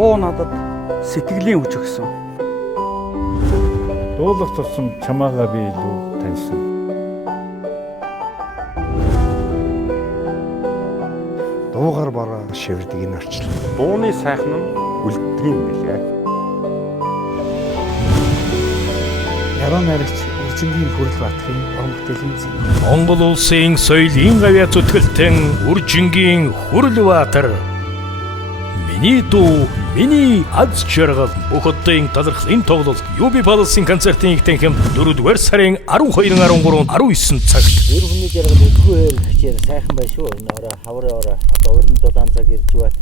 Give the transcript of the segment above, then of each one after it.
Дуу надад сэтгэлийн хүч өгсөн. Дуулах тусам чамаагаа би илүү таньсан. Дуугаар бараа шивэрдэг энэ орчлоо. Дууны сайхан нь үлддэг юм билээ. Яруу найрагч Үржингийн Хүрлбаатарын уран бүтээлийн зэн. Монгол улсын соёлын гавьяа зүтгэлтэн Үржингийн Хүрлбаатар. Миний дуу, миний аз жаргал бүх одын талархал энэ тоглолт UB Palace-ын концертын их танхимд 4-р сарын 12, 13, 19 цагт. Ер хүний жаргал өгөхөөр хичээр сайхан bay шүү. Энэ орой хаврын орой одоо уран дулаан цаг ирж байна.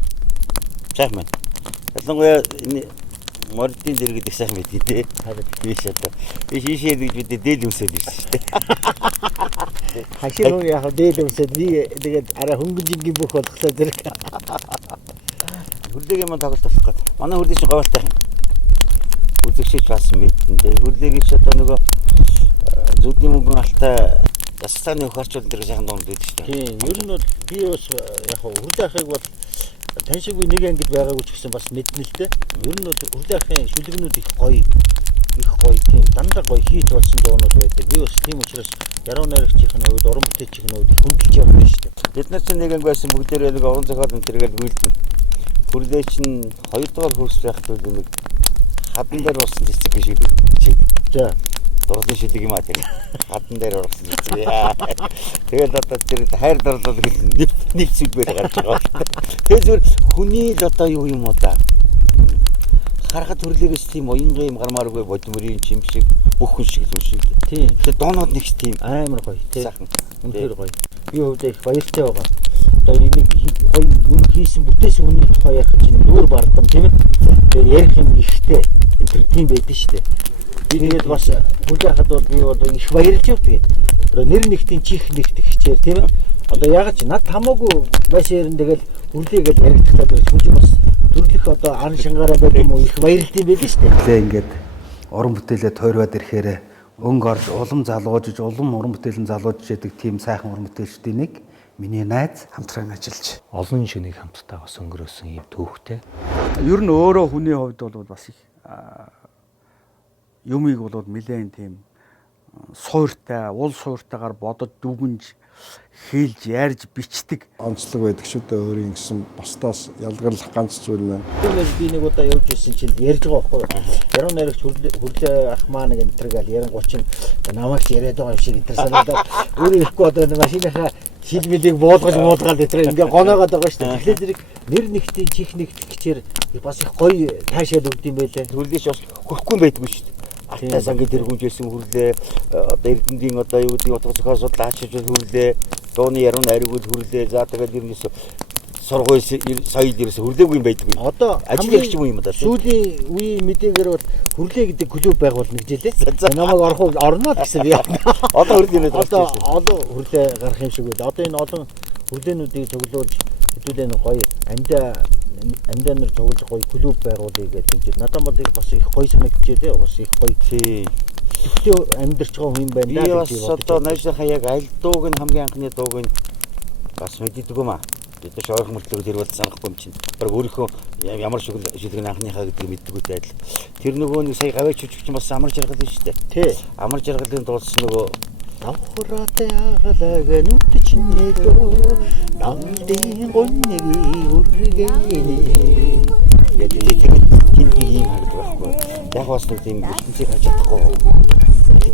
Сайхан байна. Ялангуяа энэ мордын дэргэд их сайхан байдаг тий. Биш одоо. Биш ийшээ гэж бид дээл өмсөд ирсэн шүү дээ. Хашир яг дээл өмсөд би тэгээд арай хөнгөнжингийн бүх болгосоо зэрэг. Хүрлэгийн маань тоглолт болох гэдэг. Манай хүрлэг чинь говьалтай юм. Үзэгчч бас мэдэн дээ. Хүрлэгийн ч одоо нөгөө зүдний мөнгөн алтай ясцааны ухаарчул дээр сайхан дунд байдаг шүү дээ. Тийм. Ер нь бол би бас яг хүрлээ ахыг бол тань шиг би нэг ангид байгаагүй ч гэсэн бас мэднэ л дээ. Ер нь бол хүрлээ ахын шүлгэнүүд их гоё тийм дандаа гоё хийт болсон дуунууд байдаг. Би бас тийм учраас яруу найрагчийн хувьд уран бүтээлчийн хувьд их хөндлөж байгаа юм шүү дээ. Бид нар чинь нэг анги байсан бүгдээрээ нэг уран зохиол энэ төргээл үйлдэн. Хүрлээ чинь 2 дугаар курс байхдаа нэг хадан дээр болсон цэцэг гэж хичээд. За. Дурлын шилэг юм аа тэр. Хадан дээр орсон цэцэг. Тэгэл одоо тэр хайр дурлал гэж нэг зүгээр гарч байгаа. Тэгээ зүгээр хүний л одоо юу юм уу да. Харахад хүрлээгээс тийм уянга юм гармааргүй бодмөрийн чим шиг бүх хүн шиг л юм шиг. Тийм. Тэгээ доонууд нэгч тийм амар гоё тийм. Үнээр гоё. Би хувьдаа их баяртай байгаа. Одоо нэг гоё юм хийсэн бүтээсэн хүний тухай ярих чинь нүүр бардам тийм ээ. Тэгээ ярих юм ихтэй. Энэ тийм байдаг шүү дээ. Би тэгээд бас хүлээ хахад бол би одоо их баярлж явдаг. Одоо нэр нэгтийн чих нэгтэх хичээр тийм ээ. Одоо яг ч над хамаагүй байшаар нь тэгэл хүрлээгээл яригдахтаа дэрс хүн чинь бас төрлөх одоо ан шангаараа байдаг юм уу их баярлт юм байдаг шүү дээ. Тэгээ ингээд уран бүтээлээ тойроод ирэхээр өнгө орж улам залуужж улам уран бүтээлэн залуужж яадаг тийм сайхан уран бүтээлчдийн нэг миний найз хамтран ажиллаж Олон шөнийг хамтдаа бас өнгөрөөсөн юм түүхтэй. ер нь өөрөө хүний хувьд бол бас их юмыг бол нэлээд тийм суурьтай, уул суурьтайгаар бодож дүгнж хэлж ярьж бичдэг. Онцлог байдаг шүү дээ өөрийн гэсэн бусдаас ялгарлах ганц зүйл маань. Тэгвэл би нэг удаа явж ирсэн чинь ярьж байгаа байхгүй юу? Яруу найрагч хүрлээ ах маа нэг энэ төргээл ярингууч нь намайг яриад байгаа юм шиг энэ санагдаад өөрөө ихгүй одоо машиныхаа шилмэлийг буулгаад өдрөө ингээ гоноогоод байгаа шүү дээ. Тэгэхээр зэрэг нэр нэгтийн чих нэгтэх гэчээр бас их гоё таашаал өгд юм байлаа. Хүрлээч бас хөрөхгүй юм байдгүй шүү дээ. Алтай сангийн тэргүүнжсэн хүрлээ одоо Эрдэнэгийн одоо юу гэдэг утга зохиол судлаа ачиж хүрлээ дууны яруу найрагуул хүрлээ за тэгээд ернэс сургууль соёл ерөөсө хүрлээгүй юм байдгүй. Одоо ажил их юм да. Сүүлийн үеийн мэдээгээр бол хүрлээ гэдэг клуб байгуулна гэж хэлээ. Намайг орно л гэсэн би. Одоо хүрлээ одоо олон хүрлээ гарах юм шиг байна. Одоо энэ олон хүрлээнүүдийг цуглуулж хэдүүлээ нэг гоё амьдаа нар цуглаж гоё клуб байгуулъя гэж надад бол бас их гоё санагдчихэ дээ. Бас их гоё. Тэгтээ амьдарч байгаа хүн байна даа. Би бас одоо найзынхаа яг аль дууг нь хамгийн анхны дууг нь бас мэддэг юм аа. Бид ч ойрхон мөртлөг тэр бол санахгүй юм чинь. Бараг өөрийнхөө ямар шүлгэн анхныхаа гэдгийг мэддэггүй адил. Тэр нөгөө нэг сая гавьяач чинь бас амар жаргал шүү дээ. Тий. Амар жаргалын дуулсан нөгөө давхраатай агалаг нүд чинь нэгөө намдын гоньныг үргэний гэдэг тийм юм харагдаж байхгүй. Яг бас нэг тийм ертөнцийг харж чадахгүй.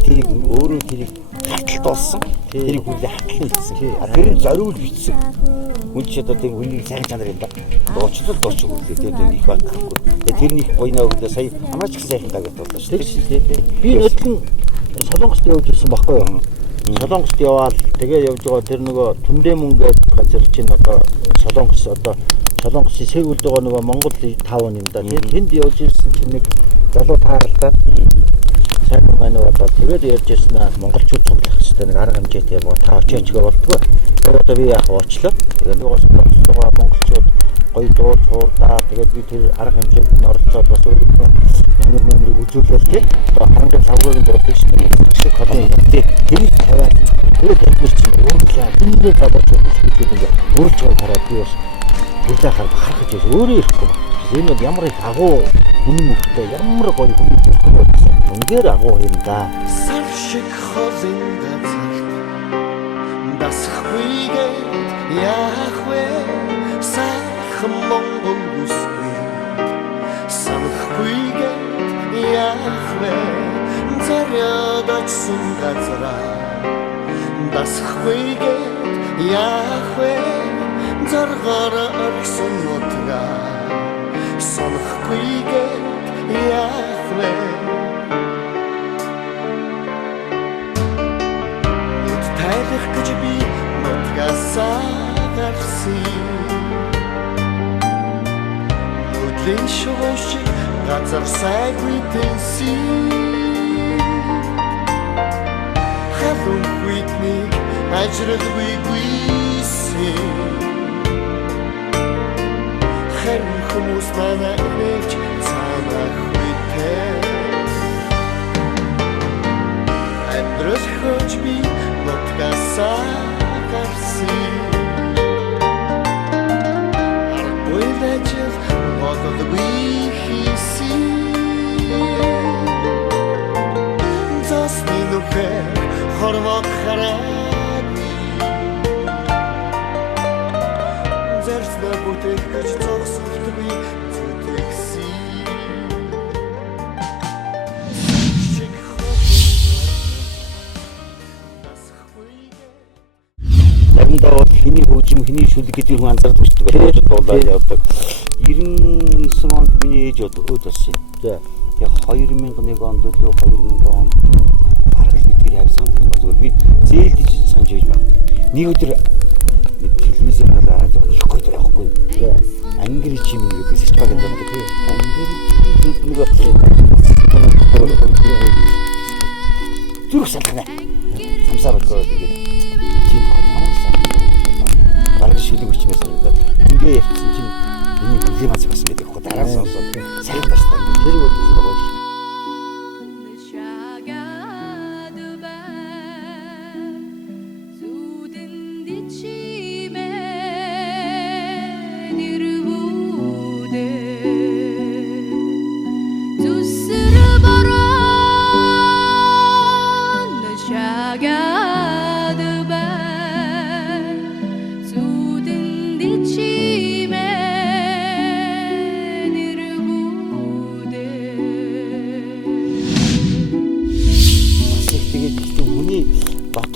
Тэрийг өөрөө тэрийг хаталт болсон. Тэрийг хүлээ хаталт хийсэн. Тэр нь зориул бичсэн. Хүн ч одоо тийм хүний сайн чанар юм да. Дуучлал дууч хүлээ тэгээд их баг гэхгүй. Тэрний гоёноо өгдөө сая амраач их сайхан дагт боллоо шүү дээ. Би өдлөн Солонгост явж ирсэн байхгүй юу? Солонгост яваал тэгээ явж байгаа тэр нөгөө Түмдээ мөнгөд газар чинь одоо Солонгосын Сеулд байгаа нөгөө Монгол таун юм да. Тэнд явж ирсэн чинь нэг залуу тааралдаад сайн маань болоод тэгээд ярьж ирсэн аа монголчууд цуглах хэрэгтэй нэг арга хэмжээтэй юм уу та очооч гэ болдгоо. Тэгээд одоо би яг уучлаа. Тэгээд нугаас байгаа монголчууд гоё дуу цуурдаа тэгээд би тэр арга хэмжээнд нь оролцоод бас өөрийнхөө номерыг үзүүлээл тий. Одоо харангийн савгийн дурддаг шүү дээ. Шиг хадын тий. Тэрийг тавиад өөрөө тэдний чинь өөрчлөө. Тэндээ залуучууд хэлхийд ингээ өөрчлөө хараад би бас бүрдээ харахаж өөрөө ирэхгүй. Энэ бол ямар их агуу үнэн мөхтэй ямар гоё хүмүүс ирдэг болсон. Үнээр агуу юм да. Сар шиг холын газар дасхгүйгээд яах вэ? Сайхан монгол үсгүй санахгүйгээд яах вэ? Заряд очсон газараа дасхгүйгээд яах вэ? Зоргоор орсон нутгаа сонхгүйгээд яах вэ? Тайлах гэж би нутгасаа гарсан Өдлийн шууш газар сайгүй тэнсэн Халуун хүйтнийг ажралгүй гүйсэн Харин хүмүүс манай нэж цаанах хүйтээ Амьдрал хөөж би нутгасаа гарсан Аргагүй лажил бодолгүй хийсэн Засны нүхэр хормог хараад Зэрсна бүтээх гэж зогсолтгүй зүтгэсэн Заримдаа бол хэний хөгжим, хэний шүлэг гэдэг хүн анзаардаг шүү дээ. Хөөж дуулаад явдаг. 99 онд миний ээж өд болсон. Тэгээ 2001 онд л 2000 онд бараг л бидний яг санах юм бол би зээлдэж санаж байж байна. Нэг өдөр телевизээр хараад явахгүй дээ явахгүй. Англи чимэн гэдэг сэрчбагийн даа гэдэг. Англи чимэн зүрх салхана. Самсаар болоо тэгээд бараг шүлэг өчмөөс санагдаад ингээ явчихсан чинь миний климат зогсон гэдэг хөө дараа сонсоод сайн бастай тэр бол байгаа шүү.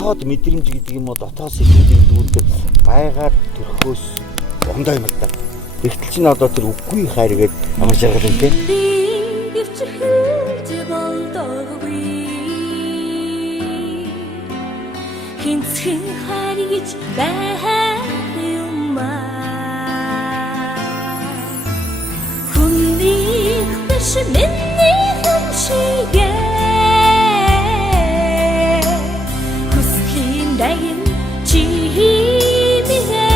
Дотоод мэдрэмж гэдэг юм уу дотоод сэтгэл гэдэг үүрэг байгаад төрхөөс ондоо юм л да. Тэгтэл чинь одоо тэр үгүй хайр гэдэг ямар жаргал юм те. Хинцхэн хайр гэж байх юм аа. Хүний биш миний юм шигээ Dayan chihimihe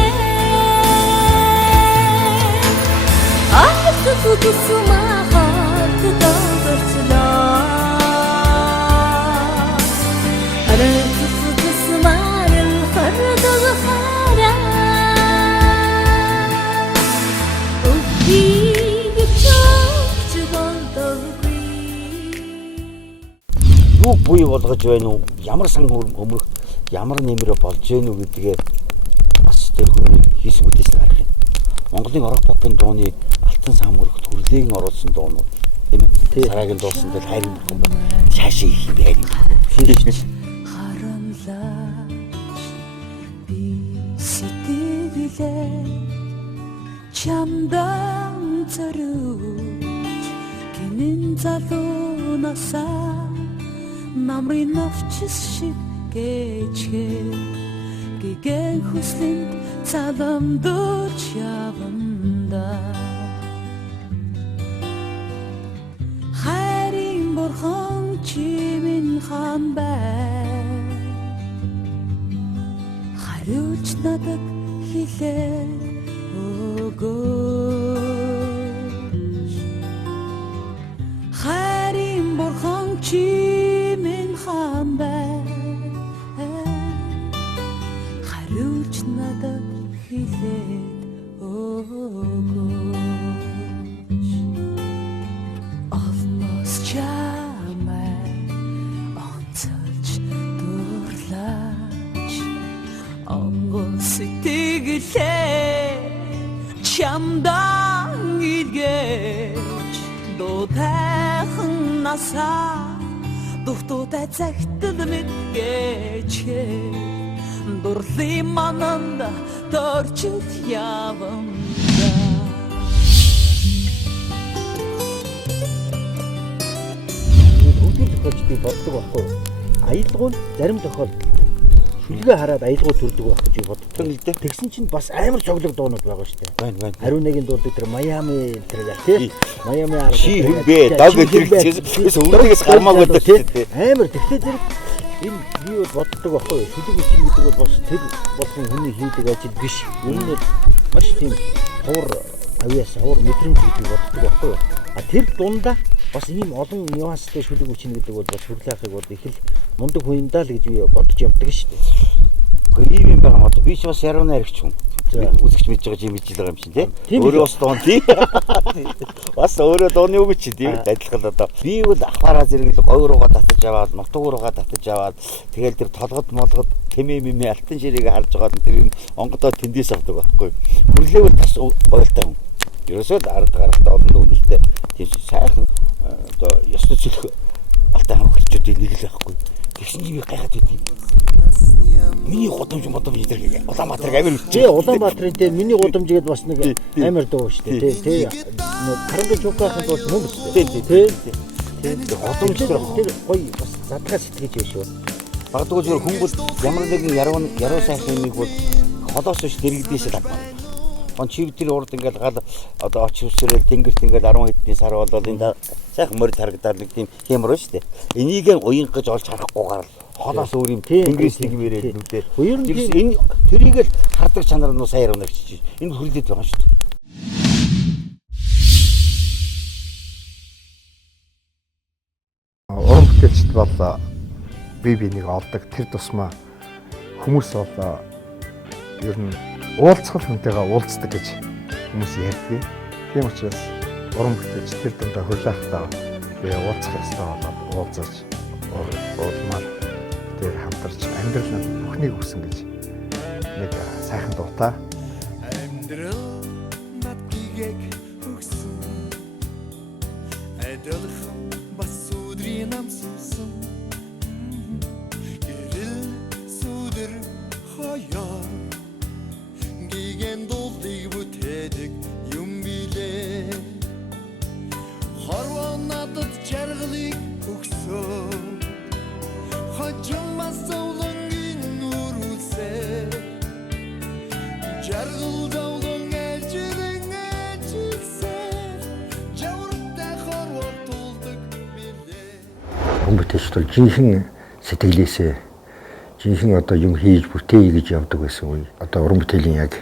Ahtı tutusuma hattı daldırtılar Aratı tutusuma rılfardalı hara Ubbiyip çokçu boldoğuy Юу буй болгож байна уу? Ямар сан өмөрөх ямар нэмрээ болж гэнэ үү гэдгээ бас тэр хүний хийсэн бүтээсээ харах юм. Монголын орог попын дууны алтан сан мөрөгт хүрлээгэн оруулсан дуунууд тийм ээ. Сараагийн дуусан дээр хайрын бурхан ба шаашаа их байр юм. Харамлаач би сэтгэлээ чамдан зориулж гинэн залуунасаа намрын навчис шиг гэчгээ гэгэн хүслэнд цаламдууч яванда хайрын бурхан чимэн хаан бай хариулж надад хэлээ өгөөч хайрын бурхан чимэн хаан бай хариулж надад хэлээд өгөөч хэрэглээ чамдан илгээж дутайхан насаа дуртутай цагтд мэдгээж дурлын мананд торчит яванда Өвдөг зохиолчдыг боддог байхгүй. Аялгуул зарим тохиолдолд шүлгээ хараад аялгуул төрдөг байх гэж боддог л дээ. Тэгсэн чинь бас амар цоглог дуунууд байгаа шүү дээ. Байна. Хариу нэгийн дуулдаг тэр Майами тэр яа тий. Майами арга. Ши хэмбэ даг хэрэгцээс өвдөгөөс гармаагүй дээ. Амар тэгтээ зэрэг энэ би боддог байхгүй. Шүлэг чинь гэдэг бол бас тэр болсон хүний хийдэг ажил биш. Энэ нь маш тийм хуур авьяас хуур мэдрэмж гэдэг боддог байхгүй. А тэр дундаа бас ийм олон нюанстай шүлэг үчнэ гэдэг бол бас хүрлээхийг бол их л мундаг хүн юм даа л гэж би бодож явдаг шүү дээ. Гэхдээ ийм байгаа юм одоо би ч бас яруу найрагч хүн. Үзэгч мэдж байгаа юм bijil байгаа юм чинь тий. Өөрөө бас дуун тий. Бас өөрөө дууны үг чи тий. Адилхан одоо би бол ахаараа зэрэг л говь руугаа татаж аваад, нутг руугаа татаж аваад тэгэл тэр толгод молгод тэмээ мэмээ алтан ширийг харж байгаа тэр онгодоо тэндээс авдаг байхгүй. Хүрлээвэл бас ойлтой хүн. Ерөөсөө л ард гаралтай олон үнэртэй тийм сайхан одоо ёстой цэлх алтай хангалтчуудыг нэг л байхгүй. Тэгсэн чинь би гайхаад байдгийг. Миний гудамж дээр Улаанбаатар амир тий Улаанбаатарын тий миний гудамж гээд бас нэг амир дуу шүү дээ тий. Каранга чукаахын тул мөн шүү дээ тий. Тий гудамж тэр гоё бас задгаа сэтгэж байна шүү. Багдгүй зөв хүн бол ямар нэгэн яруу сайхан юмыг бол холоос биш дэрэгдээсээ татна. Он чив тэр урд ингээл гал одоо оч үсрэл тэнгэрт ингээл 10 хэдний сар болол энэ сайхан морь тарагдаад нэг тийм хямруу шүү дээ. Энийг уян гэж олж харахгүйгээр холоос өөр юм тэнгэрээс нэг мэрээд нүдээ. Энэ тэрийг л хардаг чанар нь сайн яруу нэгч. Энэ хүрлээд байгаа шүү дээ. Уран бүтээлчд бол бие биенийг олдог тэр тусмаа хүмүүс бол ер нь уулзах хүнтэйгээ уулздаг гэж хүмүүс ярьдаг. Тийм учраас уран бүтээлч тэр дундаа хүлээхтаа би уулзах ёстой болоод уулзаж уулмаар тэр хамтарч амьдрал нь бүхнийг үсэн гэж нэг сайхан дуутай. Амьдрал над гигэк өгсөн айдалхан бас өдрийн амссан гэрэл сүдэр хаяа гиген дуулыг бүтээдэг юм билээ хорвоо надад жаргалыг өгсөн хожимас зовлонгийн нүрүсээ жаргал давлон ээлжирэн ээлжилсэн жавартай хорвоо тулдаг билээ. Уран бүтээлчд бол жинхэнэ сэтгэлээсээ жинхэнэ одоо юм хийж бүтээе гэж явдаг байсан үе. Одоо уран бүтээлийн яг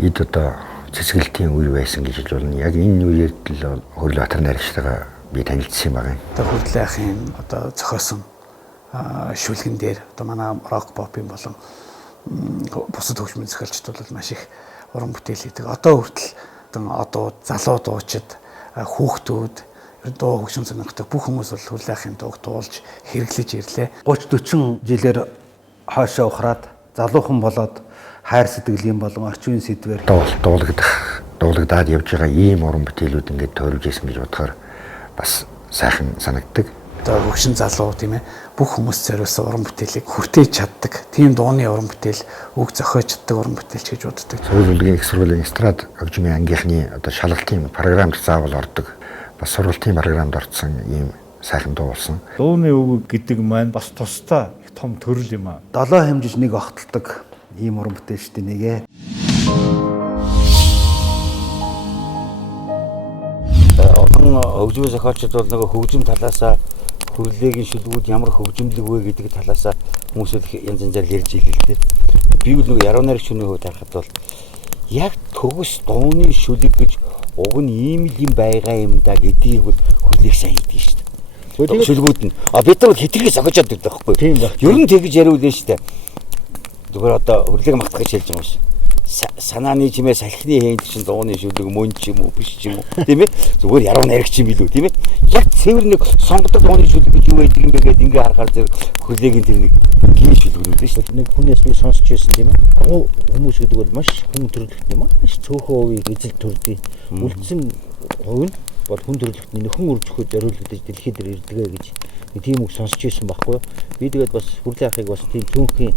эд одоо цэцгэлтийн үе байсан гэж хэлж болно. Яг энэ үеэд л Хөрлөбаатар найрагчтайгаа би танилцсан юм байна. Одоо Хөрлөхийн одоо зохиосон шүлгэн дээр одоо манай рок попын болон бусад хөгжмийн зохиолчд бол маш их уран бүтээл хийдэг. Одоо хүртэл одоо залуу дуучид хүүхдүүд дуу хөгжим сонирхдаг бүх хүмүүс бол Хөрлөхийн дууг дуулж хэрэглэж ирлээ. 30-40 жилээр хаашаа ухраад залуухан болоод хайр сэтгэлийн болон орчин үеийн сэдвээр дуулагдаад явж байгаа ийм уран бүтээлүүд ингээд тойрж исэн гэж бодохоор бас сайхан санагддаг. Одоо хөгшин залуу тийм ээ бүх хүмүүс зориулсан уран бүтээлийг хүртээж чаддаг. Тийм дууны уран бүтээл үг зохиож чаддаг уран бүтээлч гэж боддог. Сургуулийн их сургуулийн эстрад хөгжмийн ангийнхны одоо шалгалтын програмд заавал ордог. Бас сургалтын програмд орсон ийм сайхан дуу болсон. Дууны үг гэдэг маань бас тусдаа их том төрөл юм аа. 7 хэмжиж нэг огтолдог ийм уран бүтээлчтэй нэгэ. Олон хөгжмийн зохиолчид бол нөгөө хөгжим талаасаа хүрлээгийн шүлгүүд ямар хөгжимлэг вэ гэдэг талаасаа хүмүүсүүд янз янзаар ярьж ийлээ л дээ. Би бол нөгөө яруу найрагч хүний хувьд харахад бол яг төгс дууны шүлэг гэж уг нь ийм л юм байгаа юм да гэдгийг бол хүлээх сайн хийдэг шүү дээ. Шүлгүүд нь бид нар бол хитрхи зохиож чаддаг байхгүй юу? Ер нь тэгж яриулээ шүү дээ. Зүгээр одоо хүрлээг магтах гэж хэлж байгаа юм шиг. санааны чимээ салхины хээнд чинь дууны шүлэг мөн ч юм уу биш ч юм уу тийм ээ зүгээр яруу найрагч юм билүү тийм ээ яг цэвэр нэг сонгодог дууны шүлэг гэж юу байдаг юм бэ гэдээ ингээ харахаар зэрэг хүлээгийн тэр нэг гин шүлгүүд дээ шүү дээ. Нэг хүнээс нэг сонсч байсан тийм ээ. Агуу хүмүүс гэдэг бол маш хүн төрөлхтний маш цөөхөн хувийг эзэл төрдөг. Үлдсэн хувь нь бол хүн төрөлхтний нөхөн үрж өгөхөд зориулагдаж дэлхийд дээр ирдгээ гэж тийм үг сонсч байсан байхгүй. Би тэгээд бас Хүрлээ ахыг бас тийм цөөнхийн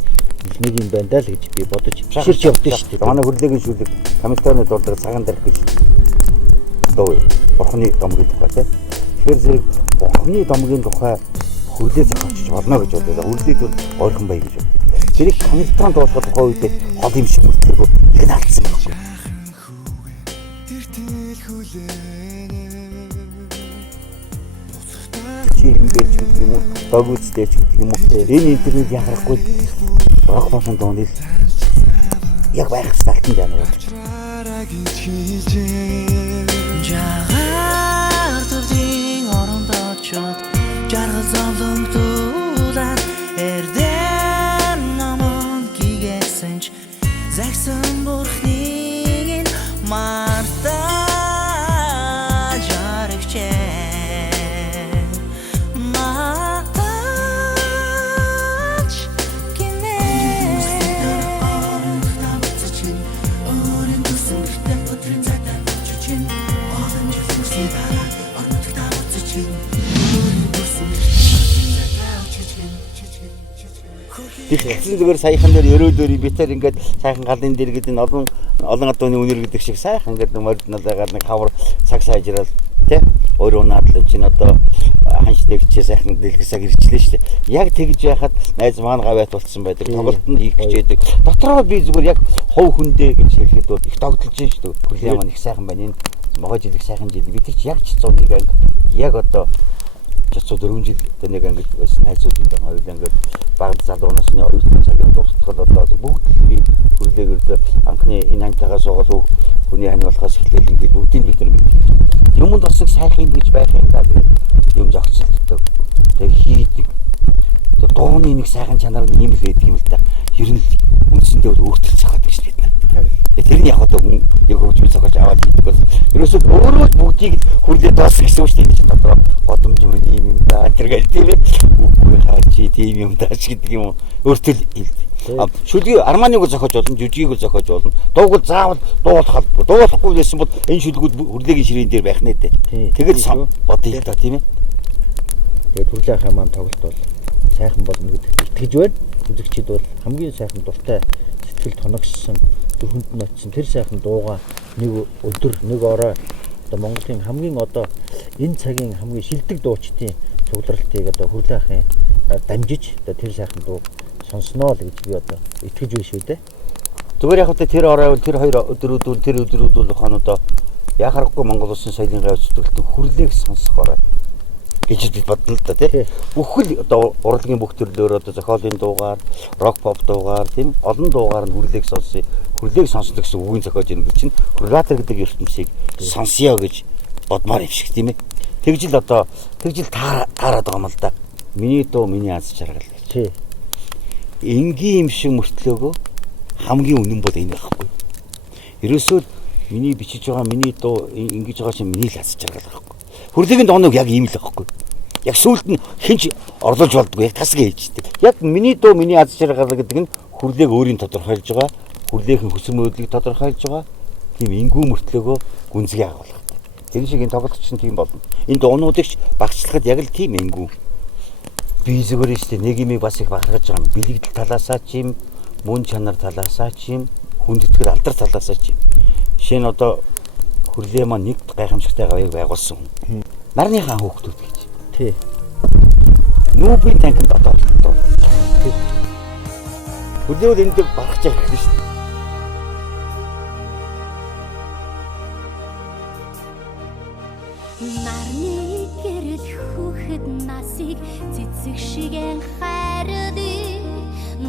нэг юм байна даа л гэж би бодож ширч явдсан шүү дээ. Манай Хүрлээгийн шүлэг Хамилтоны дурдаг цагаан дарах гэж дуу Бурхны дом гэдэг ба тийм. Тэгэхээр зэрэг Бурхны домгийн тухай Хүрлээ зохиолч болно гэж бодлоо. Хүрлээд бол ойрхон бай гэж бодлоо. Тэрийг Хамилтон дуулахад тухайн үед хол юм шиг мөртлөө их наалцсан байна. Ингэж гэдэг юм уу, дог үзтэй ч гэдэг юм уу. Энэ интернет яхахгүй рок машин дууны яг байх сталтын жаа байна. Жагаар төрдийн оронд очоод жаргал зовлонгдуулаад эрдэн наман гигээсэн ч загсан бурхныг марта жаргчээ Тэгсэн зүгээр саяхан дээр өрөөлөөр битэр ингээд сайхан галын дээр гэдэг нь олон адууны үнэр гэдэг шиг сайхан ингээд мордналаагаар нэг хавар цаг сайжрал тий өөрөө наадлаа чинь одоо ханш нэгчээ сайхан дэлгэсаг ирчлээ шүү дээ. Яг тэгж яхад найз маань гавьяат болцсон байдаг. Тоглолтод хийх гэж байдаг. Дотроо би зүгээр яг хов хүндээ гэж хэлэхэд бол их тогтолж байна шүү дээ. Хүрлээ маань их сайхан байна. Энэ могоо жил их сайхан жил. Би тэр чи яг 101 анги яг одоо 4 жил одоо нэг ангид байсан найзууд юм байна. Хоёул ангид баг залуунаас нь оюутан цагийн дуртгал одоо бүгд би Хүрлээгээр анхны энэ антайгаа суугаад хүний хань болохоос эхлээл ингээд бүгдийг бид нар мэдээ. Юмд бас их сайхан юм гэж байх юм да. Тэгээд юм зохицолддог. Тэгээд хийдэг. Тэгээд дууны нэг сайхан чанар нь ийм л байдаг юм л да. Ер нь үндсэндээ бол өөртөө зохиодог шүү бид нар. Тэр нь яг одоо хүн яг хөгжмөл зохиож аваад хийдэг бол ерөөсөө өөрөө бүгдийг Хүрлээ доос гэсэн үг шүү дээ. Энэ дотроо годомж юм ийм юм да. тэргээл тийм ээ. Үгүй хаач тийм юм даа ч гэдэг юм уу. Өөртөө хэлдэг. Шүлгийг арманыг зохиож болно, жүжигийг зохиож болно. Дууг заавал дуулахгүй байсан бол энэ шүлгүүд Хүрлээгийн ширээн дээр байх нэ дээ. Тэгэл бодъё л та тийм ээ. Тэгээд Хүрлээ ахын маань тоглолт бол сайхан болно гэдэгт итгэж байна. Үзэгчид бол хамгийн сайхан дуртай сэтгэл тоногссон зүрхэнд нь очсон тэр сайхан дууга нэг өдөр нэг орой одоо Монголын хамгийн одоо энэ цагийн хамгийн шилдэг дуучдын цугларалтыг одоо Хүрлээ ахын дамжиж одоо тэр сайхан дуу сонсноо л гэж би одоо итгэж байна шүү дээ. Зүгээр яг одоо тэр орой тэр хоёр өдрүүд бол хонодоо яхахгүй Монгол улсын соёлын гавьяа зүтгэлтэн Хүрлээг сонсох орой гэж би бодлоо л да тий. Бүхэл одоо урлагийн бүх төрлөөр одоо зохиолын дуугаар, рок поп дуугаар тийм олон дуугаар нь Хүрлээг сонсъё. Хүрлээг сонсно гэсэн үгийн зохиож ийн гэж чинь Хүрлаатар гэдэг ертөнцийг сонсъё гэж бодмоор юм шиг тийм ээ. Тэгжил одоо таарад байгаа юм л да. Миний дуу миний аз жаргал гэж. Тий. Энгийн юм шиг мөртлөөгөө хамгийн үнэн бол энэ байхгүй. Ерөөсөө миний бичиж байгаа миний дуу ингэж байгаа чинь миний л аз жаргал байхгүй. Хүрлээгийн дооног яг ийм л байхгүй. Яг сүулт нь хинч орлуулж болдгоо яг тасаг ээлжтэй. Яг миний дуу миний аз жаргал гэдэг нь Хүрлээг өөрийн тодорхойлж байгаа. Хүрлээхэн хүсэл мөрөөдлийг тодорхойлж байгаа. Тийм ингүү мөртлөөгөө гүнзгий агуулгатай. Тэр шиг энэ тоглолт чинь тийм болно. Энэ дуунуудыг багцлахад яг л тийм ингүү. Би зүгээр шүү дээ нэг юм бас их бахархаж байгаа юм. Бэлэгдэл талаасаа ч юм, мөн чанар талаасаа ч юм, хүндэтгэл алдар талаасаа ч юм. Жишээ нь одоо Хүрлээ маань нэг гайхамшигтай гавьяаг байгуулсан хүн. Нарныхаа хүүхдүүд гэж. Тий. Нүүбийн танкинд одоо болтоо. Хүрлээ бол энд барах жаах гэж шүү дээ. Нарны гэрэл хүүхэд насыг цэцэг шигэн хайрдыг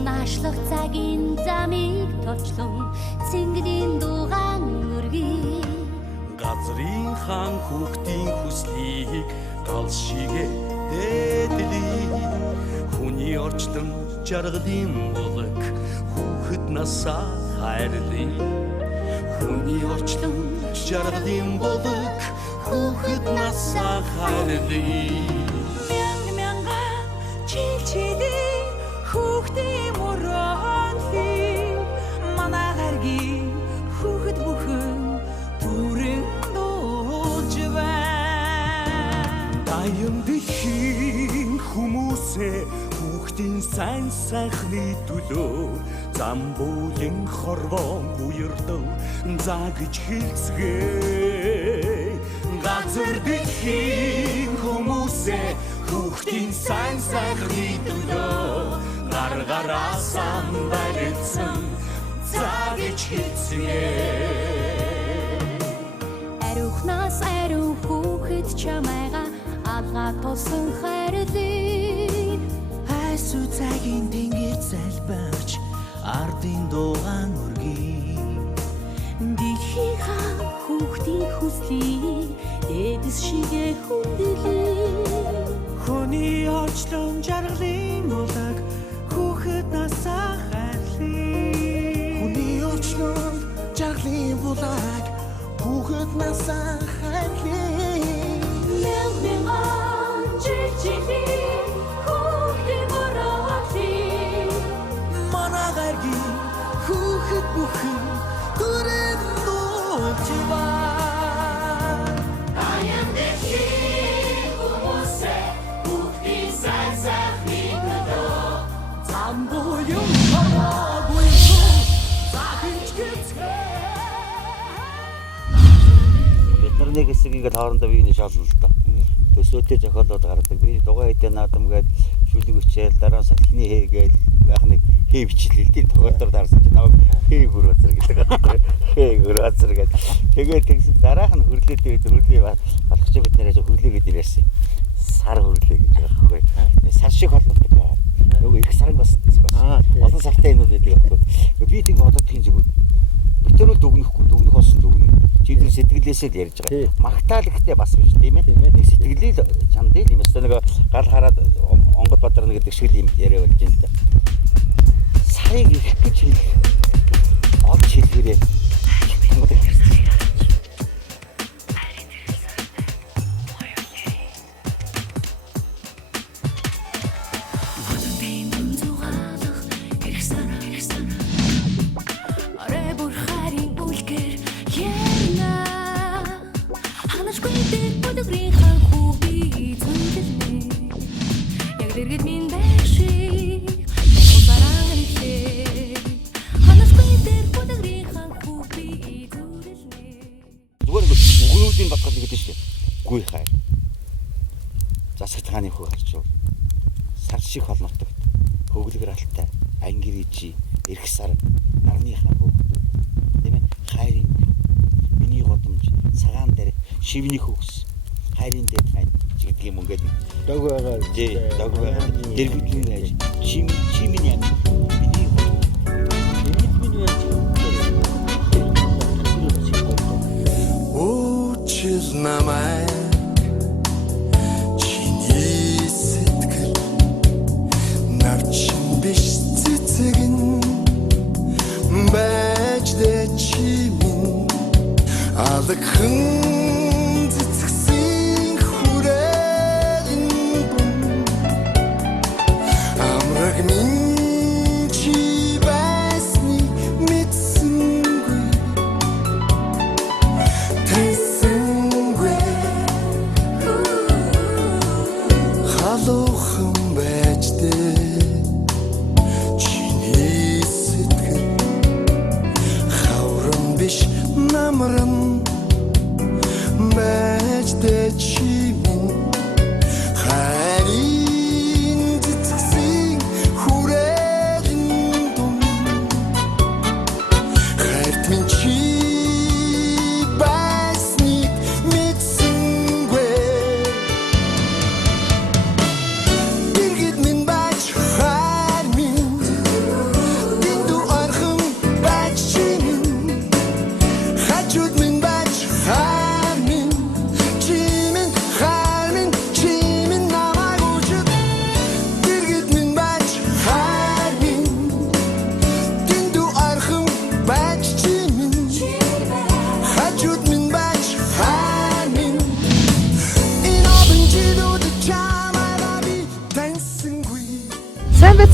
наашлах цагийн замыг товчлон цэнгэлийн дугаан өргий газрын хаан хүүхдийн хүслийг гал шигээ дээдлий хүний орчлон жаргалын болог хүүхэд насаа хайрлын хүний орчлон жаргалын болог хүүхэд насаа хайрлын мянган чилчилийн хүүхдийн мөрөөлий манай гаргийн хүүхэд бүхэн түрэн дуулж байна. Аян дэлхийн хүмүүсээ хүүхдийн сайн сайхны төлөө зам бүлэн хорвоо буйрдав загж хэлцгээ. Газар дэлхийн хүмүүсээ хүүхдийн сайн сайхны төлөө гар гараасан барилсан загж хэлцгээ. Ариухнаас ариун хүүхэд чамайга алгаа тулсан хайрлын Хайсу цагийн тэнгэр залбирч ардын дуугаан өргий. дэлхийн хаан хүүхдийн хүслийг эдэс шигэ хүндлээ. Хүний орчлон жаргалын болог хүүхэд насаа хайрлын. Хүний орчлон жаргалын болог хүүхэд насаа хайрлын. Мянган чилчилийн хүүхдийн мөрөөлий Манай гаргийн хүүхэд бүхэн түрэн дуулж байна. аян дэлхийн хүмүүсээ хүүхдийн сайн сайхны төлөө Зам буюу хорвоогүй загж хэлцгээ. Бид нар нэг хэсгийг л хоорондоо биений шална л доо. Төсөөтэй зохиолоод гардаг. Би дугаа хэдэн наадам гээд шүлэг өчөөл дараа нь салхины хээгээл байх нэг хээ бичлэл тийм тохиолдол дарсан чинь намайг хээг өрөөцөр гэдэг. Хээг өрөөцөр гээд тэгээд тэгсэн дараах нь хөрлөөтэй хөрлөө балах чи бид нэрээ хөрлөө гэж ирээсэн. Сар хөрлөө гэж байгаа байхгүй. Сар шиг холнотог байгаа. Нөгөө их саран бас олон сартай юмуд байдаг байхгүй. Би тэг бодоод тийм зүгээр. Битэр бол дүгнэхгүй дүгнэх болсон дүгнэ. Жидэл сэтгэлээсээ л ярьж байгаа. Магтаал ихтэй бас биш тийм ээ. Нэг сэтгэлээ чамд л юм. Өстө нэг гал хараад онгод бадрна гэдэг шиг юм яриа болж байна да. Сарыг их гэж хэл. Олж хэлгэрээ. Онгод үгнүүдийн батгал гэдэг шүү дээ. Гүй хайр. Засагт хааны хөө харчуу. Сар шиг холнотог. Хөглөгөр алтай. Ангирижи, эрх сар, нарныхаа хөөгдөө. Тийм ээ. Хайрын миний годомж цагаан дээр шивний хөөс. Хайрын дээр хай гэдэг юм ингээд Дог байгаа. тий, дог байгаа. Дэргүүдний хайж. Чимийн яг миний годомж. Миний яаж Учил намайг чиний сэтгэл нарчин биш цэцэгэн байж дэ чимэн алгхан цэцгсэн хүрээлэн бум амраг минь чи байсны мэдсэнгүй Халуухан байж дээ чиний сэтгэл хавран биш намран байж дээ чимэн хайрын цэцгсэн хүрээлэн дум хайрт минь чи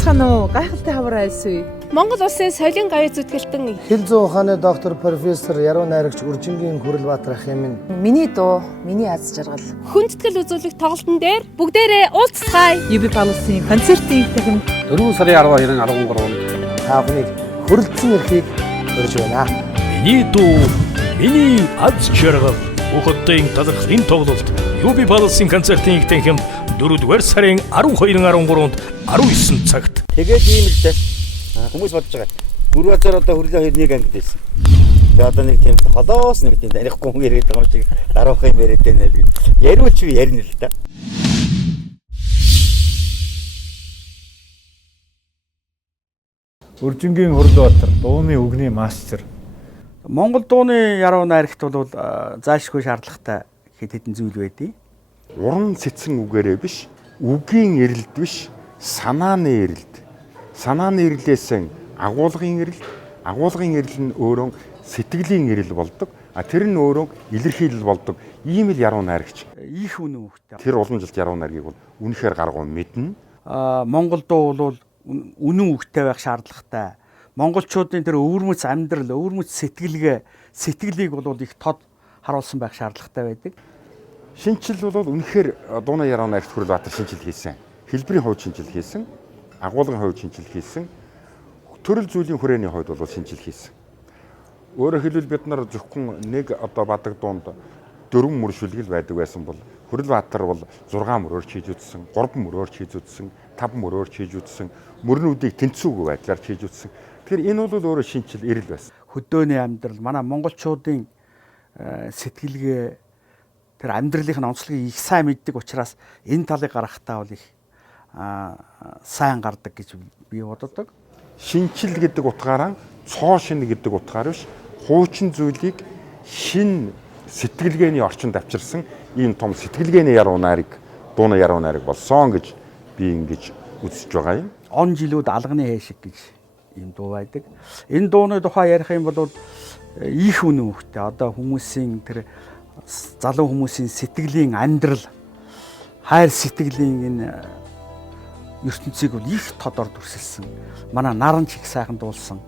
Баяцхан уу? Гайхалтай хавар айсгүй. Монгол улсын соёлын гавь зүтгэлтэн Хил зүйн ухааны доктор профессор Яруу найрагч Үржингийн Хүрлбаатар ах юм. Миний дуу, миний аз жаргал. хүндэтгэл үзүүлэх тоглолтын дээр бүгдээрээ уулзцгаая. UB Palace-ийн концертын дахин 4 сарын 12-ны 13-нд Та бүхнийг хүрэлцэн эрхийг өрж байна. Миний дуу, миний аз жаргал. Бүхэлдээ талархлын тоглолт UB Palace-ийн концертын танхимд 4-р сарын 12-13-нд 19 цагт. Тэгээд ийм л дээ. Хүмүүс бодож байгаа. Бүрбазар одоо хөрлөө 2-1 ангид байсан. Тэгээд одоо нэг тийм холоос нэг тийм танихгүй хүн яриад байгаа юм шиг дараах юм яриад байна л гэж. Яриуч би ярина л да. Үржингийн Хүрлбаатар дууны үгний мастер. Монгол дууны яруу найрагт бол заашгүй шаардлагатай хэд хэдэн зүйл байдгийг. Уран цэцэн үгээрээ биш, үгийн эрэлт биш, санааны эрэлт. Санааны эрлээс агуулгын эрэлт, агуулгын эрэл нь өөрөө сэтгэлийн эрэл болдог. Тэр нь өөрөө илэрхийлэл болдог. Ийм л яруу найрагч. Их үнэн хөхтэй. Тэр уламжилт яруу найргийг бол үнэхээр гаргуун мэднэ. Монгол дуу бол үнэн үгтэй байх шаардлагатай. Монголчуудын тэр өвөрмөц амьдрал, өвөрмөц сэтгэлийг бол их тод харуулсан байх шаардлагатай байдаг. Шинжил бол үнэхээр дууны яруу найрагт Хүрлбаатар шинжил хийсэн. Хэлбэрийн хувьд шинжил хийсэн, агуулгын хувьд шинжил хийсэн, төрөл зүйлийн хүрээний хувьд бол шинжил хийсэн. Өөрөөр хэлбэл бид нар зөвхөн нэг одоо бадаг дуунд 4 мөр шүлгэл байдаг байсан бол Хүрлбаатар бол 6 мөрөөр хийж үзсэн, 3 мөрөөр хийж үзсэн, 5 мөрөөр хийж үзсэн, мөрнүүдийг тэнцвүүгүй байдлаар хийж үзсэн. Тэгэхээр энэ бол өөрөө шинжил эрэл байсан. Хөдөөний амьдрал манай монголчуудын сэтгэлгээ тэр амьдралын онцлогийг их сайн мэддэг учраас энэ талыг гаргахтаа бол их сайн гардаг гэж би боддог. Шинжил гэдэг утгаараа цоо шинэ гэдэг утгаар биш, хуучин зүйлийг шин сэтгэлгээний орчинд авчирсан ийм том сэтгэлгээний яруу найраг, дууны яруу найраг болсон гэж би ингэж үзэж байгаа юм. Он жилүүд алганы хэшиг гэж ийм дуу байдаг. Энэ дууны тухай ярих юм бол их үнэн хөхтэй. Одоо хүмүүсийн тэр залуу хүмүүсийн сэтгэлийн амьдрал, хайр сэтгэлийн энэ ертөнцийг бол их тодор дүрсэлсэн. Манай наран ч их сайхан дуулсан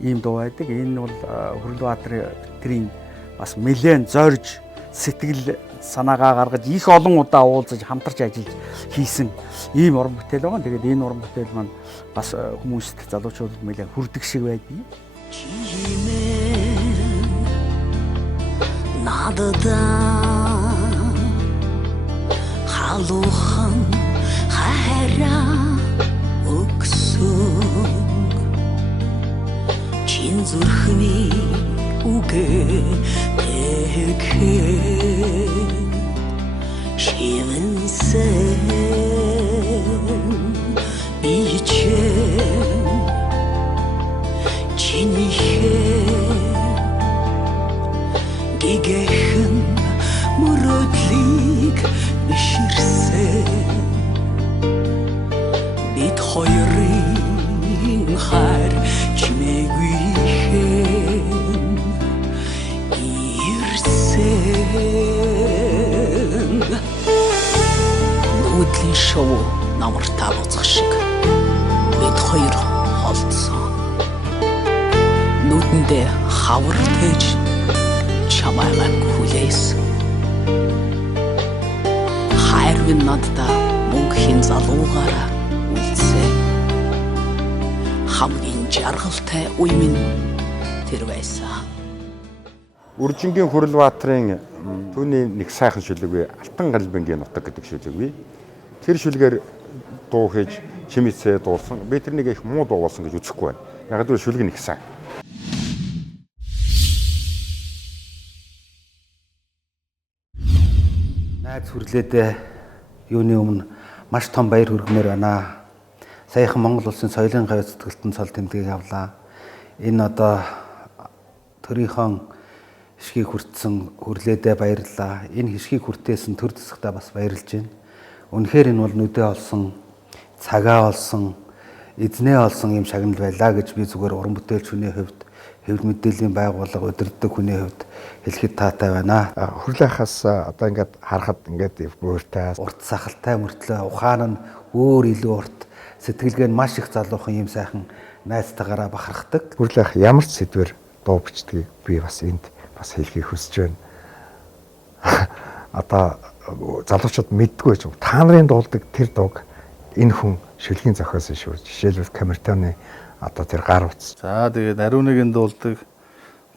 ийм дуу байдаг. Энэ бол Хүрлбаатарын бас нэлээд зорж сэтгэл санаагаа гаргаж их олон удаа уулзаж хамтарч ажиллаж хийсэн ийм уран бүтээл байгаа. Тэгээд энэ уран бүтээл маань бас хүмүүст залуучуудад нэлээд хүрдэг шиг байдаг. Надада халухан хайраа өгсөн чин зүрхний үгээ тэхээ шивэнсэн бичэн чинийхээ гигэхэн мөрөдлийг биширсэн бид хоёрын хайр чимээгүй ирсэн нүдлийн шоу намартаа буцах шиг бид хоёр холдсон нүдэндээ хавар тэж чамайг хүлээсэн хайрын надад мөнхийн залуугаараа үлдсэн хамгийн жаргалтай үе минь тэр байсан. Үржингийн Хүрлбаатарын түүний нэг сайхан шүлэг бий. Алтан галбингийн нутаг гэдэг шүлэг бий. Тэр шүлгээр дуу хийж чимээсээ дуулсан. Би тэрнийг их муу дуу болсон гэж үзэхгүй байна. Яг л шүлэг нь их сайн. Найз хүрлээдээ юуны өмнө маш том баяр хүргэмээр байна. Саяхан Монгол улсын соёлын гавь зүтгэлтэн цол тэмдгийг авлаа. Энэ одоо төрийнхэн хишгийг хүртсэн хүрлээдээ баярлалаа. Энэ хишгийг хүртээсэн төр засагтаа бас баярлж байна. Үнэхээр энэ бол нүдээ олсон, цагаа олсон, эзнээ олсон юм шагнал байлаа гэж би зүгээр уран бүтээлч хүний хувьд, хэвлэл мэдээллийн байгууллага удирддаг хүний хувьд хэлэхэд таатай байна. Хүрлээхаас одоо ингээд харахад ингээд бууртай, урт сахалтай мөртлөө ухаан нь өөр илүү урт, сэтгэлгээ нь маш их залуухан юм сайхан найзтайгаараа бахархдаг. Хүрлэх ямар ч сэдвэр дуу бичдгийг би бас энд бас хэлхийг хүсэж байна. Одоо залуучууд мэддгүй ч та нарын дуулдаг тэр дууг энэ хүн шүлгийн зохиосон шүү. Жишээлбэл Камертоны одоо тэр гар утас. За тэгээд Ариуныгийн дуулдаг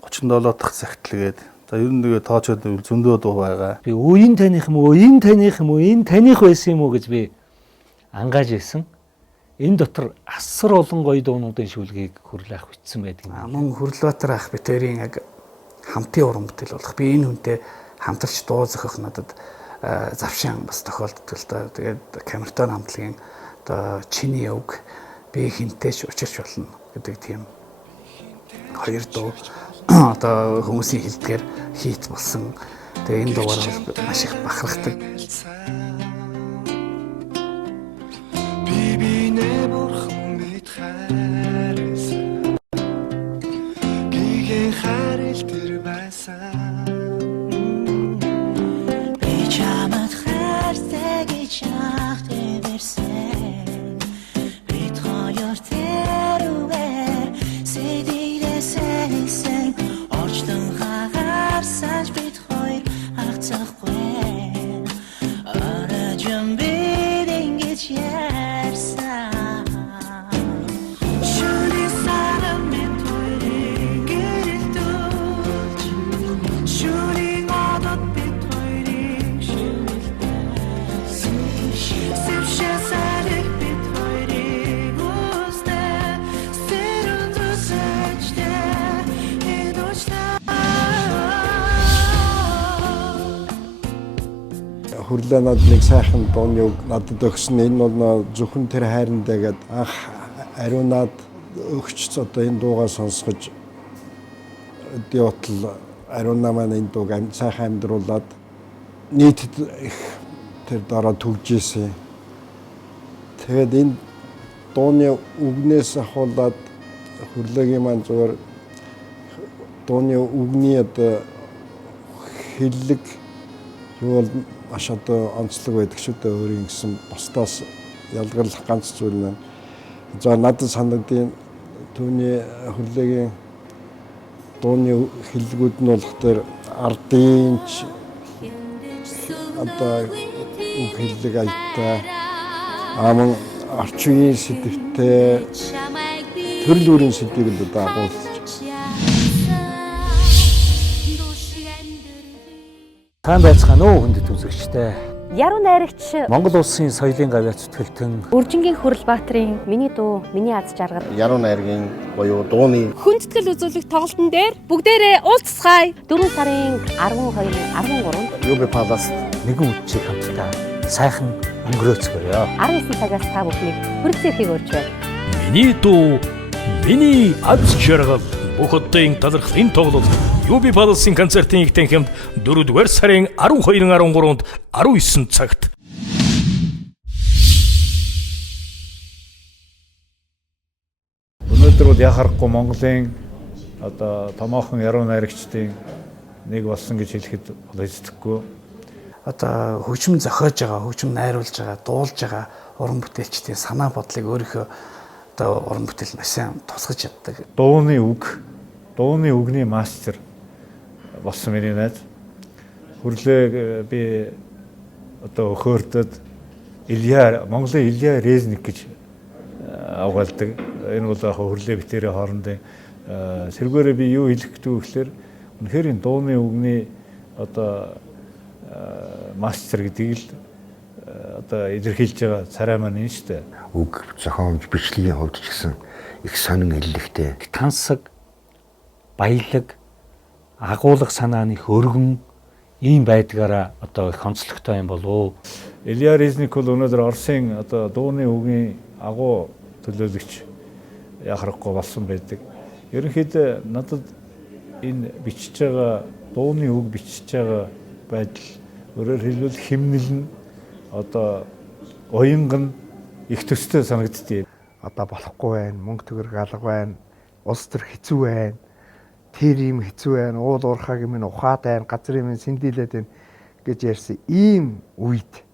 37 дахь цагтлгээд за ер нь тэгээ тоочод зөндөө дуу байгаа. Би үеийн таних юм уу, энэ таних юм уу, энэ таних байсан юм уу гэж би ангаж ирсэн. Энэ дотор асар олон гоё дуунуудын шүлгийг Хүрлэх бичсэн байдаг юм. Мөн Хүрлбаатар ах битэрийн яг хамтын уран бүтээл болох. Би энэ хүнтэй хамтарч дуу зохиох надад завшаан бас тохиолддог л да. Тэгээд Камертон хамтлагийн одоо чиний үг би хинтээч учирч болно гэдэг тийм хоёр дуу одоо хүмүүсийн хэлдгээр хийт болсон. Тэгээ энэ дуугаар маш их бахархдаг. Бибинэ бурхан мэд хайрсан гигэ харил тэр байсан би чамд хайртай гэж ахтэрсэн бид хоёр тэрүүгээр сэдилэсэн орчлон хагарсаж бид хоёр хагцахгүй орожим бид ингэж ярьсан шүли сарам мэд хоёрыг гэрэлтүүлж шүли одод бид хоёрыг шүлэлдээ сэвшэсарэг бид хоёрыг үстэй сэрэн зүсэжтэй эдочтай Хүрлээ над нэг сайхан дууны үг надад өгсөн. Энэ бол зөвхөн тэр хайрандаа гээд анх ариунаад өгч одоо энэ дуугаа сонсгож диотл ариунаа маань энэ дууг сайхан амьдруулад нийтэд их тэр дараа төгжижсэн. Тэгээд энэ дууны үгнээс ахуулаад Хүрлээгийн маань зөвөр дууны үгний одоо хиллэг юу бол маш одоо онцлог байдаг шүү дээ өөрийн гэсэн бусдаас ялгарлах ганц зүйл маань. За надад санагдیں۔ Түүний Хүрлээгийн дууны хиллэгүүд нь болох тэр ардын одоо үг хиллэг аятай аман орчин үеийн сэдвтэй төрөл бүрийн сэдвийг л одоо агуулж Сайн байцгаана уу хүндэт үзэгчтэй. Яруу найрагч Монгол улсын соёлын гавьяа зүтгэлтэн Үржингийн Хүрлбаатарын миний дуу, миний аз жаргал. Яруу найргийн буюу дууны Хүндэтгэл үзүүлэх тоглолтын дээр бүгдээрээ уулзцгаая. 4 сарын 12-13-нд UB Palace нэгэн үдчийг хамтдаа сайхан өнгөрөөцгөөё. 19 цагаас та бүхнийг хүрэлцээхийг урьж байна. Миний дуу, миний аз жаргал бүх одын талархлын тоглолт UB Palace-ийн концертын их танхимд 4-р сарын 12-13-нд 19 цагт. Өнөөдөр бол яхахгүй Монголын одоо томоохон яруу найрагчдын нэг болсон гэж хэлэхэд бол эцдэхгүй. Одоо хөгжим зохиож байгаа, хөгжим найруулж байгаа, дуулж байгаа уран бүтээлчдийн санаа бодлыг өөрийнхөө одоо уран бүтээл маш сайн тусгаж чаддаг. Дууны үгний мастер болсон миний найз. Хүрлээ би одоо өхөөрдөд Монголын Илья Резник гэж авгаалдаг. Энэ бол яг Хүрлээ битэрийн хоорондын сэргээрээ би юу хэлэх гэдэг вэ гэхээр үнэхээр энэ дууны үгний одоо мастер гэдгийг л одоо илэрхийлж байгаа царай маань энэ шүү дээ. үг зохиомж бичлэгийн хувьд ч гэсэн их сонин хэллэгтэй. тансаг, баялаг, агуулга санааны хөргөн ийм байдгаараа одоо их онцлогтой юм болов. Илья Резник бол өнөөдөр Оросын одоо дууны үгийн агуу төлөөлөгч яхахгүй болсон байдаг. Ерөнхийдөө надад энэ бичиж байгаа дууны үг бичиж байгаа байдал өөрөөр хэлбэл химнэл нь одоо уянган их төстэй санагддгийг. одоо болохгүй байна, мөнгө төгрөг алга байна, улс төр хэцүү байна, тэр юм хэцүү байна, уул уурхаг юм ухаад байна, газар юм сэндилээд байна гэж ярьсан ийм үед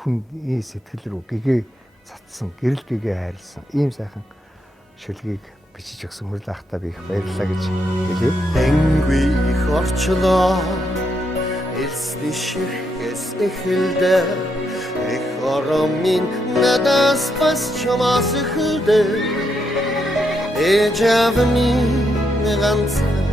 хүний сэтгэл рүү гэгээ цацсан, гэрэл бигээ хайрлсан ийм сайхан шүлгийг бичиж өгсөн Хүрэл ахтай би их баярлалаа гэж хэлье. Энгүй их орчлоо элсний ширхээс эхэлдэ их оромын надаас бас чамаас эхэлдэ эжавмин ганцхан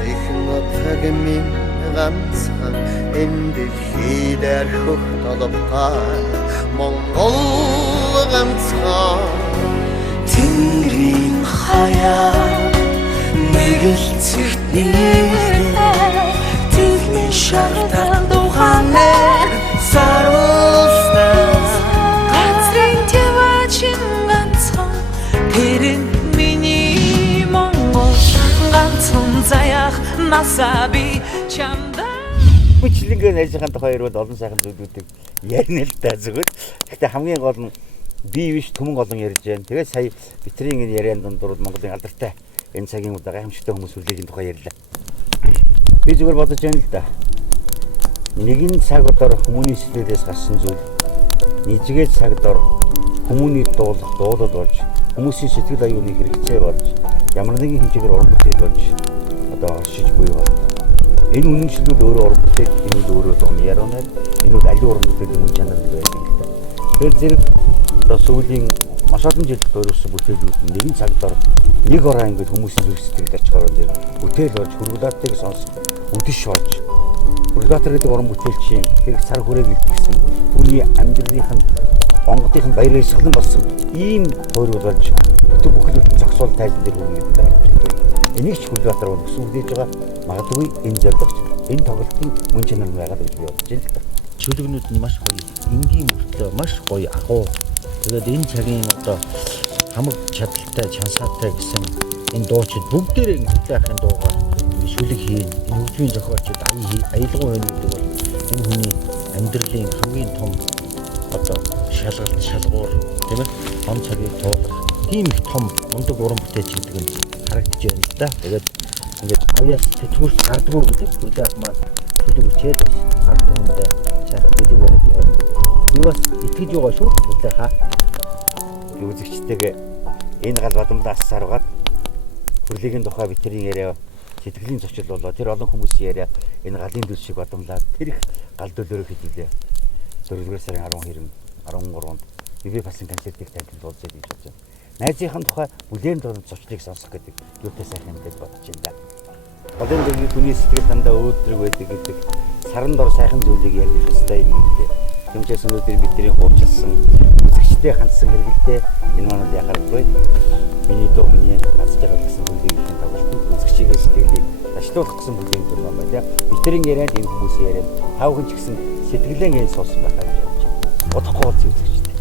их нотагмин ганцхан энэ дэлхийдэр хөх толгой Монгол ганцхан Тэнгэрийн хаяа нэг л цэгтний Тэнгэрийн шартан духанэр саруулснаас Газрын тэвачин ганцхан Тэр нь миний Монгол ганцхан заяах насаби чамда Бичлэнгээ найзынхаа тухай ярил олон сайхан зүйлүүдийг ярина л да зүгээр. Гэхдээ хамгийн гол нь би биш түмэн олон ярьж байна. Тэгээд сая битрийн энэ яриан дундуур Монголын алдартай энэ цагийн үед гайхамшигтай хүмүүс үлээгийн тухай ярьлаа. Би зүгээр бодож байна л да. Нэгэн цаг удаар хүмүүний сэтгэлээс гарсан зүйл нэгжгээд цаг дор хүмүүний дуулал болж хүмүүсийн сэтгэл аюуны хэрэгцээ болж ямар нэгэн хэмжээгээр уран бүтээл болж одоо оршиж буй байна. Энэ үнэмшилүүд өөрөө уран бүтээл, энэ өөрөө дууны ярианаар, энэ аливаа уран бүтээл мөн чанар байдаг л да. Тэр зэрэг одоо сүүлийн маш олон жил дуурсан бүтээлүүд нэгэн цаг дор нэг ороо ингэж хүмүүсийн зүрх сэтгэлд очихоор зэрэг бүтээл болж Хүргэлбаатарыг сонсох үдэш болж Хүргэлбаатар гэдэг уран бүтээлчийн хэрэг цар хүрээг илтгэсэн түүний амьдралынх нь онгодынх нь баяр баясгалан болсон ийм тойрол болж бүхэл бүтэн зохицуул тайлбар дээр хүрнэ гэдэг байна. Энийг ч Хүргэлбаатар өсвөх хийж байгаа магадгүй энэ зорилгоч энэ тоглолтын мөн чанар байгаад гэж би бодож байна л да. Чөлөөгнүүд нь маш гоё, энгийн мөртлөө маш гоё агуу. Тэгээд энэ цагийн одоо хамаг чадaltaй, чансаатай гэсэн энэ дуучид бүгдээрээ ингээд ахын дуугаар шүлэг хийн. Энэ хөгжмийн зохиолчид аялгау байна гэдэг бол энэ хүний амьдралын хамгийн том одоо шалгалт, шалгуур тийм ээ. Он цагийг туулах тийм их том мундаг уран бүтээч гэдэг нь харагдаж байна л да. Тэгээд ингээд авьяас тэтгэврт гардгуу гэдэг хүлээх маань шүлэг үчээд ард түмэндээ сайхан бэлэг бараад юм. Би бас итгэж байгаа шүү хүлээх. Би үзэгчтэйгээ энэ гал бадамдаас саргаад Хүрлийн тухай битрийн яриа сэтгэлийн зочил болоо тэр олон хүмүүсийн яриа энэ галын дүр шиг бадамлаад тэр их гал дөлөөрөө хэдүүлээ. 4-р сарын 13-нд бибе пасын концертыг танилцуулж гэж бодож байна. Найзынхаа тухай бүлээн дөрөнд зочлыг сонсох гэдэг юутай сайхан гэж бодож байна. Галын дөргийн хүний сэтгэл дандаа өөдрөг байдаг гэдэг саран дор сайхан зүйлийг ярих ёстой юм гэлээ. Тэмчээс өнөөдөр бидний хуучилсан үзэгчтэй хандсан хэрэгэлтэй энэ манад яхахгүй. Миний дуу миний аз жаргал гэсэн бүлгийн тоглолтод үзэгчийн сэтгэлийг ташлуулах гэсэн бүлгийн дуу юм байна. Битрийн ярианд энэ хүмүүсийн ярианд тавхан ч гэсэн сэтгэлэн энэ суусан байхаа гэж бодож байна. Бодохгүй бол үзэгчтэй.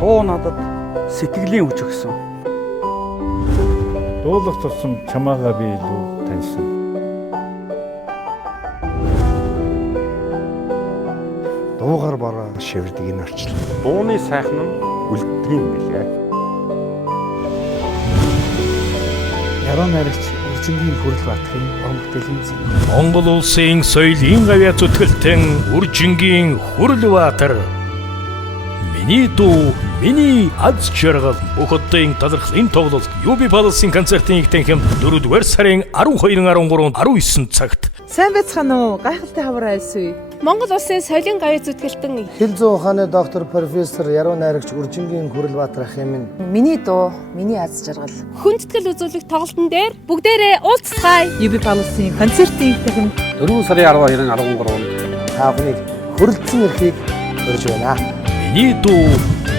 Дуу надад сэтгэлийн хүч өгсөн. Дуулах тусам чамаагаа би илүү таньсан. Дуугаар бараа шивэрдэг энэ орчил. Дууны сайхан нь үлддэг юм билээ. Яруу найрагч Үржингийн Хүрэлбаатрын уран бүтээлийн зэн. Монгол улсын соёлын гавьяа зүтгэлтэн Үржингийн Хүрэлбаатар. Миний дуу, миний аз жаргал бүх одын талархлын тоглолт UB Palace-ийн концертын их танхимд 4-р сарын 12-13-нд 19 цагт. Сайн байцгаана уу? Гайхалтай хавар айсгүй. Монгол улсын соёлын гавьяа зүтгэлтэн Хил зүүн ухааны доктор профессор яруу найрагч Үржингийн Хүрэлбаатар ахын минь. Миний дуу, миний аз жаргал. Хүндэтгэл үзүүлэх тоглолтын дээр бүгдээрээ уулзцгаая. UB Palace-ийн концертын их танхимд 4 сарын 12-13-нд та бүхнийг хүрэлцэн ирэхийг урьж байна. Миний дуу,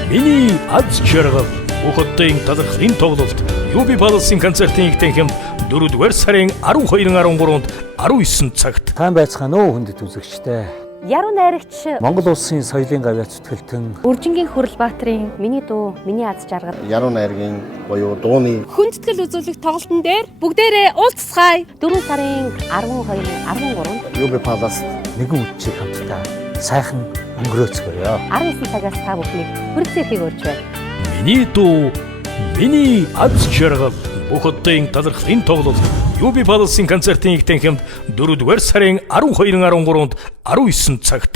миний аз жаргал бүх одын талархлын тоглолт UB Palace-ийн концертын их танхимд 4-р сарын 12-13-нд 19 цагт. Сайн байцгаана уу хүндэт үзэгчтэй. Яруу найрагч Монгол улсын соёлын гавьяа зүтгэлтэн Үржингийн Хүрэлбаатрын миний дуу, миний аз жаргал. Яруу найргийн буюу дууны Хүндэтгэл үзүүлэх тоглолтын дээр бүгдээрээ уулзцгаая. 4 сарын 12-13-нд UB Palace нэгэн үдчийг хамтдаа сайхан өнгөрөөцгөөё. 19 цагаас та бүхнийг хүрэлцээхийг урьж байна. Миний дуу, миний аз жаргал бүх одын талархлын тоглолт UB Palace-ийн концертын их танхимд 4-р сарын 12-13-нд 19 цагт.